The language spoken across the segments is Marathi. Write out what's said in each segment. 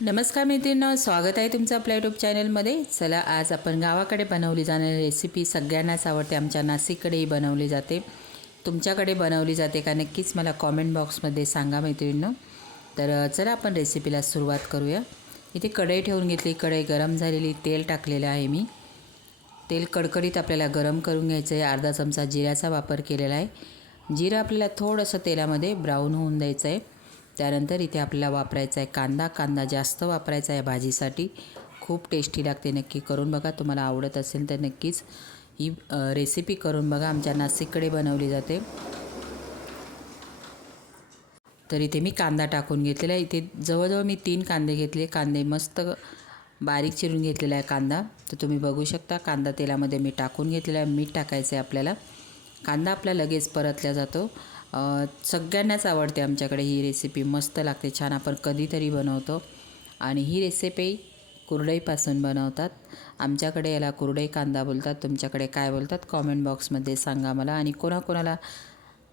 नमस्कार मैत्रिणींनो, स्वागत आहे तुमचं आपल्या यूट्यूब चॅनलमध्ये। चला, आज आपण गावाकडे बनवली जाणारी रेसिपी सगळ्यांनाच आवडते। आमच्या नाशिककडेही बनवली जाते, तुमच्याकडे बनवली जाते का नक्कीच मला कॉमेंट बॉक्समध्ये सांगा मैत्रिणींनो। तर चला आपण रेसिपीला सुरुवात करूया। इथे कढई ठेवून घेतली, कढई गरम झालेली, तेल टाकलेलं आहे मी। तेल कडकडीत आपल्याला गरम करून घ्यायचं आहे। अर्धा चमचा जिऱ्याचा वापर केलेला आहे। जिरं आपल्याला थोडंसं तेलामध्ये ब्राऊन होऊन द्यायचं आहे। त्यानंतर इथे आपल्याला वापरायचा आहे कांदा। कांदा जास्त वापरायचा आहे भाजीसाठी, खूप टेस्टी लागते। नक्की करून बघा, तुम्हाला आवडत असेल तर नक्कीच ही रेसिपी करून बघा। आमच्या नाशिककडे बनवली जाते। तर इथे मी कांदा टाकून घेतलेला आहे। इथे जवळजवळ मी 3 कांदे घेतले। कांदे मस्त बारीक चिरून घेतलेला आहे कांदा। तर तुम्ही बघू शकता, कांदा तेलामध्ये मी टाकून घेतलेला आहे। मीठ टाकायचं आहे आपल्याला। कांदा आपला लगेच परतला जातो। सगळ्यांनाच आवडते आमच्याकडे ही रेसिपी, मस्त लागते, छान। आपण कधीतरी बनवतो आणि ही रेसिपी कुरडईपासून बनवतात। आमच्याकडे याला कुरडई कांदा बोलतात, तुमच्याकडे काय बोलतात कॉमेंट बॉक्समध्ये सांगा मला। आणि कोणाकोणाला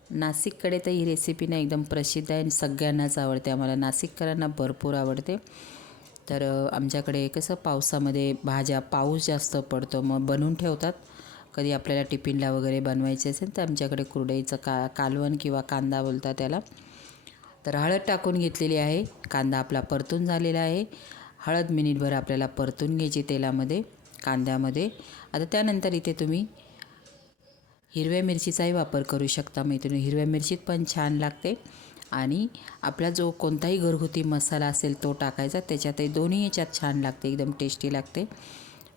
नाशिककडे तर ही रेसिपी ना एकदम प्रसिद्ध आहे आणि सगळ्यांनाच आवडते। आम्हाला नाशिककरांना भरपूर आवडते। तर आमच्याकडे कसं पावसामध्ये भाज्या, पाऊस जास्त पडतो मग बनवून ठेवतात। कधी आपल्याला टिफिनला वगैरे बनवायचे असेल तर आमच्याकडे कुरडईचं कालवण किंवा कांदा बोलतात त्याला। तर हळद टाकून घेतलेली आहे। कांदा आपला परतून झालेला आहे। हळद मिनिटभर आपल्याला परतून घ्यायची तेलामध्ये, कांद्यामध्ये। आता त्यानंतर इथे तुम्ही हिरव्या मिरचीचाही वापर करू शकता मैत्रिणी। हिरव्या मिरचीत पण छान लागते। आणि आपला जो कोणताही घरगुती मसाला असेल तो टाकायचा त्याच्यातही, दोन्ही याच्यात छान लागते, एकदम टेस्टी लागते।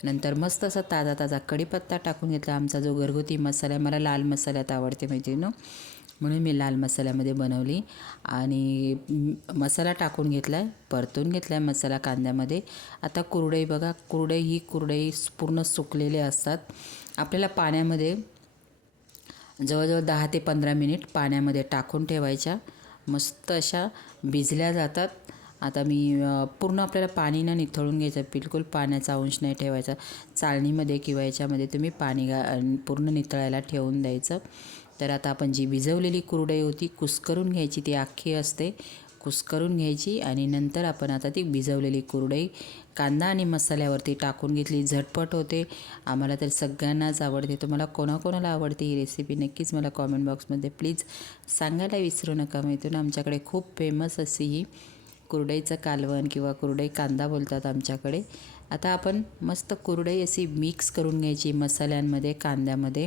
नंतर मस्त असा ताजा ताजा कढीपत्ता टाकून घेतला। आमचा जो घरगुती मसाला आहे, मला लाल मसाल्यात आवडते मैत्रिणींनो, म्हणून मी लाल मसाल्यामध्ये बनवली। आणि मसाला टाकून घेतला आहे, परतून घेतला आहे मसाला कांद्यामध्ये। आता कुरडई बघा, ही कुरडई पूर्ण सुकलेले असतात। आपल्याला पाण्यामध्ये जवळजवळ 10 ते 15 मिनिट पाण्यामध्ये टाकून ठेवायच्या, मस्त अशा भिजल्या जातात। आता मी पूर्ण आपल्याला पाणी न निथळून घ्यायचं, बिलकुल पाण्याचा अंश नाही ठेवायचा। चाळणीमध्ये किंवा याच्यामध्ये तुम्ही पाणी पूर्ण निथळायला ठेवून द्यायचं। तर आता आपण जी भिजवलेली कुरडई होती कुस्करून घ्यायची, ती अख्खी असते, कुस्करून घ्यायची। आणि नंतर आपण आता ती भिजवलेली कुरडई कांदा आणि मसाल्यावरती टाकून घेतली। झटपट होते, आम्हाला तर सगळ्यांनाच आवडते। तुम्हाला कोणाकोणाला आवडते ही रेसिपी नक्कीच मला कॉमेंट बॉक्समध्ये प्लीज सांगायला विसरू नका मैत्रिणी। आमच्याकडे खूप फेमस अशी ही कुरडईचं कालवण किंवा कुरडई कांदा बोलतात आमच्याकडे। आता आपण मस्त कुरडई अशी मिक्स करून घ्यायची मसाल्यांमध्ये, कांद्यामध्ये।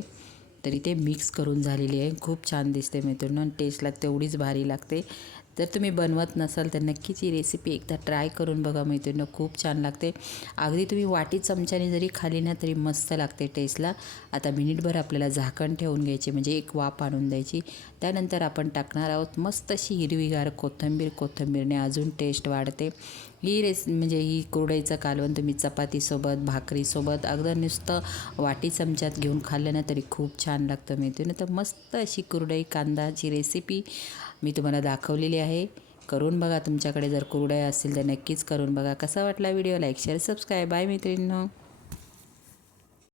तरी ते मिक्स करून झालेली आहे, खूप छान दिसते मैत्रिणी आणि टेस्टला तेवढीच भारी लागते। जर तुम्ही बनवत नसाल तर नक्कीच ही रेसिपी एकदा ट्राय करून बघा मैत्रिणी, खूप छान लागते। अगदी तुम्ही वाटी चमच्याने जरी खाली ना तरी मस्त लागते टेस्टला। आता मिनिटभर आपल्याला झाकण ठेवून घ्यायचे, म्हणजे एक वाफ आणून द्यायची। त्यानंतर आपण टाकणार आहोत मस्त अशी हिरवीगार कोथिंबीर। कोथिंबीरने अजून टेस्ट वाढते। म्हणजे ही कुरडईचं कालवण तुम्ही चपातीसोबत, भाकरीसोबत, अगदी नुसतं वाटी चमच्यात घेऊन खाल्लं ना तरी खूप छान लागतं मैत्रिणी। तर मस्त अशी कुरडई कांदाची रेसिपी मी तुम्हाला दाखवलेली आहे, करून बघा। तुमच्याकडे जर कुरडई असेल तर नक्कीच करून बघा। कसा वाटला video, like share subscribe. Bye मैत्रिणींनो।